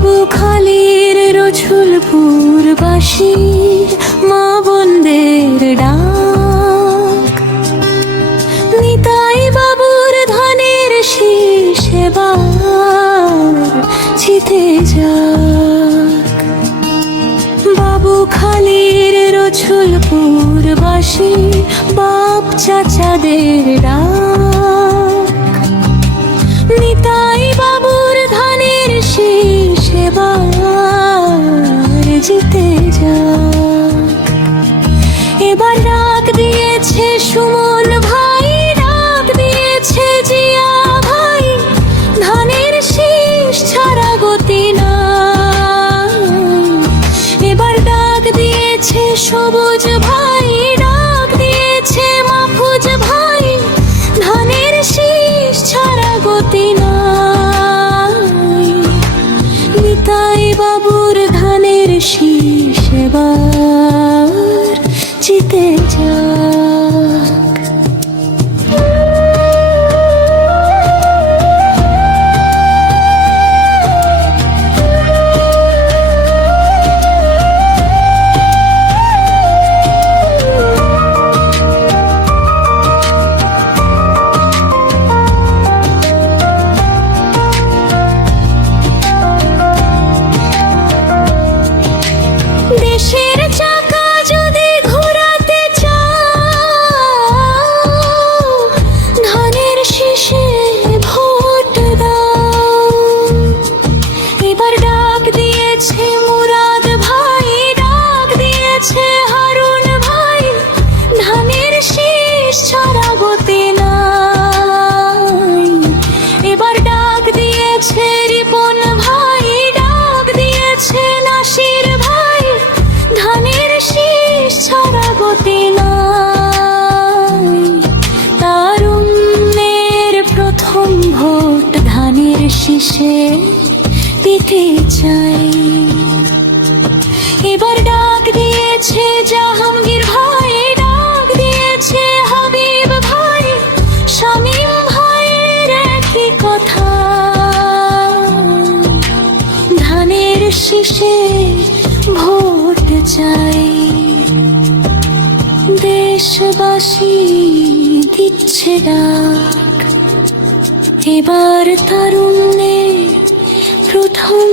বাবুখালীর রসুলপুরবাসীর মা বোনদের ডাক, নিতাই বাবুর ধানের শীষ এবার জিতে যাক। বাবুখালীর রসুলপুরবাসী বাপ চাচাদের ডাক, নিতাই বাবুর ধানের শীষ এবার জিতে যাক। এবার ডাক দিয়েছে সুমন ভাই, ডাক দিয়েছে জিয়া ভাই, ধানের শীষ ছাড়া গতি না। এবার ডাক দিয়েছে সবুজ ভাই, ডাক দিয়েছে মাহফুজ ভাই, ধানের শীষ ছাড়া গতি না। নিতাই বাবুর ধানের শীষ এবার জিতে যাক। দেশের চাকা যদি ঘোরাতে চাও, ধানের শীষে ভোট দাও। এবার ডাক দিয়েছে মুরাদ ভাই, ডাক দিয়েছে হারুন ভাই, ধানের শীষ ছাড়া গতি নাই। এবার ডাক দিয়েছে রিপন ভাই, ডাক দিয়েছে নাসির ভাই, ধানের শীষ ছাড়া গতি নাই। তারুণ্যের প্রথম ভোট ধানের শীষে দিতে চাই। এবার ডাক দিয়েছে জাহাঙ্গীর ভাই, ডাক দিয়েছে হাবিব ভাই, শামীম ভাইয়ের একই কথা, ধানের শীষে ভোট চাই। দেশবাসী দিচ্ছে ডাক, এবার তারুণ্যে প্রথম